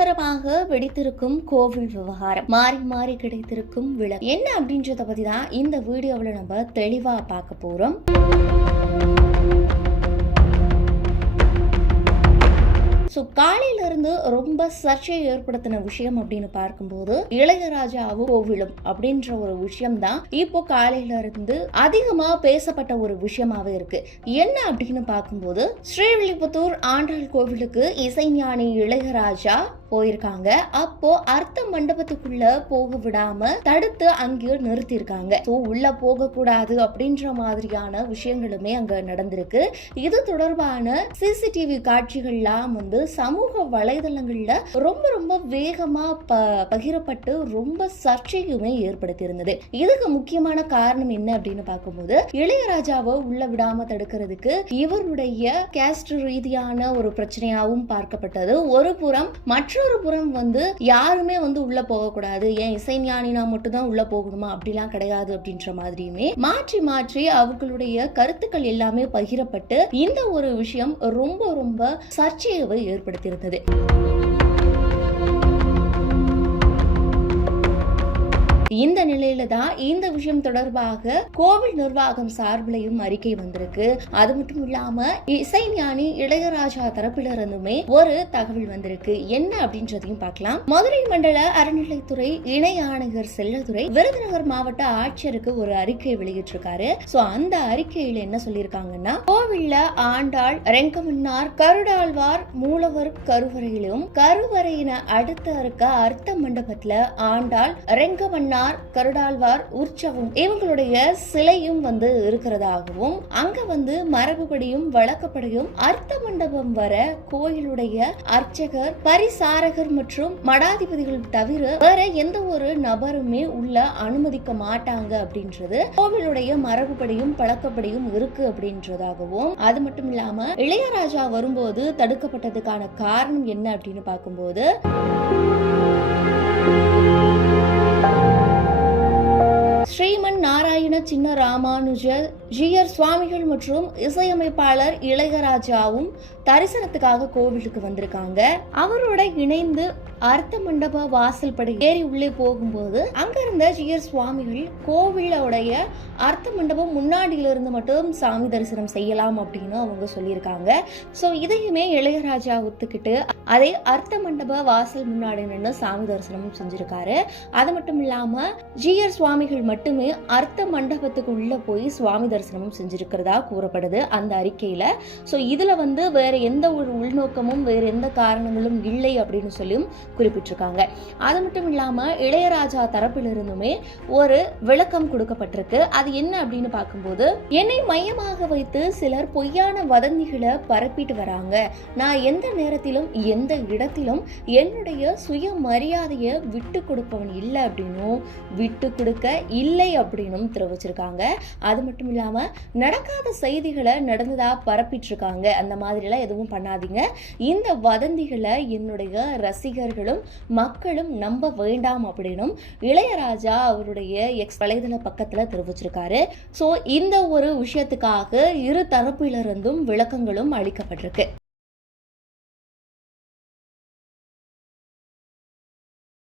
பூதாகரமாக வெடித்திருக்கும் கோவில் விவகாரம். மாறி மாறி கிடைத்திருக்கும் விளக்கு என்ன அப்படின்றத பத்தி தான் இந்த வீடியோவில் நம்ம தெளிவா பார்க்க போறோம். ஸோ காலையில இருந்து ரொம்ப சர்ச்சையை ஏற்படுத்தின விஷயம் அப்படின்னு பார்க்கும்போது இளையராஜாவும் கோவிலும் அப்படின்ற ஒரு விஷயம் தான் இப்போ காலையில இருந்து அதிகமாக பேசப்பட்ட ஒரு விஷயமாவே இருக்கு. என்ன அப்படின்னு பார்க்கும்போது ஸ்ரீவில்லிபுத்தூர் ஆண்டாள் கோவிலுக்கு இசைஞானி இளையராஜா போயிருக்காங்க. அப்போ அர்த்த மண்டபத்துக்குள்ள போக விடாம தடுத்து அங்கேயே நிறுத்தியிருக்காங்க. ஸோ உள்ள போக கூடாது அப்படின்ற மாதிரியான விஷயங்களுமே அங்க நடந்திருக்கு. இது தொடர்பான சிசிடிவி காட்சிகள்லாம் வந்து சமூக வலைதளங்கள்ல ரொம்ப ரொம்ப வேகமா ப பகிரப்பட்டு ரொம்ப சர்ச்சையுமே ஏற்படுத்தியிருந்தது. இதுக்கு முக்கியமான காரணம் என்ன அப்படின்னு பார்க்கும்போது இளையராஜாவை உள்ள விடாம தடுக்கிறதுக்கு இவருடைய கேஸ்ட் ரீதியான ஒரு பிரச்சனையாகவும் பார்க்கப்பட்டது. ஒரு புறம் மற்றொரு புறம் வந்து யாருமே வந்து உள்ள போகக்கூடாது. ஏன் இசைஞானினா மட்டும்தான் உள்ள போகணுமா? அப்படிலாம் கிடையாது அப்படின்ற மாதிரியுமே மாற்றி மாற்றி அவர்களுடைய கருத்துக்கள் எல்லாமே பகிரப்பட்டு இந்த ஒரு விஷயம் ரொம்ப ரொம்ப சர்ச்சையை ஏற்படுத்தியிருந்தது. இந்த நிலையில தான் இந்த விஷயம் தொடர்பாக கோவில் நிர்வாகம் சார்பிலையும் அறிக்கை வந்திருக்கு. அது மட்டும் இல்லாம இசைஞானி இளையராஜா தரப்பிலிருந்துமே ஒரு தகவல் வந்திருக்கு. என்ன அப்படின்றதையும் பார்க்கலாம். மதுரை மண்டல அறநிலைத்துறை இணை ஆணையர் செல்லதுரை விருதுநகர் மாவட்ட ஆட்சியருக்கு ஒரு அறிக்கை வெளியிட்டிருக்காரு. சோ அந்த அறிக்கையில என்ன சொல்லியிருக்காங்கன்னா கோவில்ல ஆண்டாள் ரெங்கமன்னார் கருடாழ்வார் மூலவர் கருவறையிலும் கருவறையின அடுத்த இருக்க அர்த்த மண்டபத்துல ஆண்டாள் ரெங்கமன்னார் கருடாழ்வார் உற்சவம். இவங்களுடைய சிலையும் வந்து இருக்கிறதாகவும் அங்க வந்து மரபுபடியும் வழக்கப்படியும் அர்த்த மண்டபம் வர கோயிலுடைய அர்ச்சகர் பரிசாரகர் மற்றும் மடாதிபதிகள் தவிர வேற எந்த ஒரு நபருமே உள்ள அனுமதிக்க மாட்டாங்க அப்படின்றது. கோவிலுடைய மரபுபடியும் பழக்கப்படியும் இருக்கு அப்படின்றதாகவும் அது மட்டும் இல்லாம இளையராஜா வரும்போது தடுக்கப்பட்டதுக்கான காரணம் என்ன அப்படின்னு பார்க்கும்போது ஸ்ரீமன் நாராயண சின்ன ராமானுஜ ஜிஆர் சுவாமிகள் மற்றும் இசையமைப்பாளர் இளையராஜாவும் தரிசனத்துக்காக கோவிலுக்கு வந்திருக்காங்க. அவரோட இணைந்து அர்த்த மண்டப வாசல் படி ஏறி உள்ளே போகும்போது அங்க இருந்த ஜியர் சுவாமிகள் கோவிலோடைய அர்த்த மண்டபம் முன்னாடியில இருந்து மட்டும் சாமி தரிசனம் செய்யலாம் அப்படின்னு அவங்க சொல்லியிருக்காங்க. ஸோ இதையுமே இளையராஜா ஒத்துக்கிட்டு அதே அர்த்த மண்டப வாசல் முன்னாடி நின்று சாமி தரிசனமும் செஞ்சிருக்காரு. அது மட்டும் இல்லாம ஜிஆர் சுவாமிகள் மட்டுமே அர்த்த மண்டபத்துக்கு உள்ள போய் சுவாமி தரிசனமும் செஞ்சிருக்கிறதா கூறப்படுது அந்த அறிக்கையில. ஸோ இதுல வந்து வேற எந்த ஒரு உள்நோக்கமும் வேற எந்த காரணங்களும் இல்லை அப்படின்னு சொல்லியும் குறிப்பிட்டிருக்காங்க. அது மட்டும் இல்லாம இளையராஜா தரப்பிலிருந்துமே ஒரு விளக்கம் கொடுக்கப்பட்டிருக்கு. அது என்ன அப்படின்னு பார்க்கும்போது என்னை மையமாக வைத்து சிலர் பொய்யான வதந்திகளை பரப்பிட்டு வராங்க. நான் எந்த நேரத்திலும் எந்த இடத்திலும் என்னுடைய சுய மரியாதையை விட்டு கொடுப்பவன் இல்லை அப்படின்னும் விட்டு கொடுக்க இல்லை அப்படின்னும் தெரிவிச்சிருக்காங்க. அது மட்டும் இல்லாம நடக்காத செய்திகளை நடந்ததா பரப்பிட்டு இருக்காங்க. அந்த மாதிரிலாம் எதுவும் பண்ணாதீங்க. இந்த வதந்திகளை என்னுடைய ரசிகர்கள் ரசிகர்களும் மக்களும் நம்ப வேண்டாம் அப்படின்னும் இளையராஜா அவருடைய எக்ஸ் வலைதள பக்கத்துல தெரிவிச்சிருக்காரு. ஸோ இந்த ஒரு விஷயத்துக்காக இரு தரப்பிலிருந்தும் விளக்கங்களும் அளிக்கப்பட்டிருக்கு.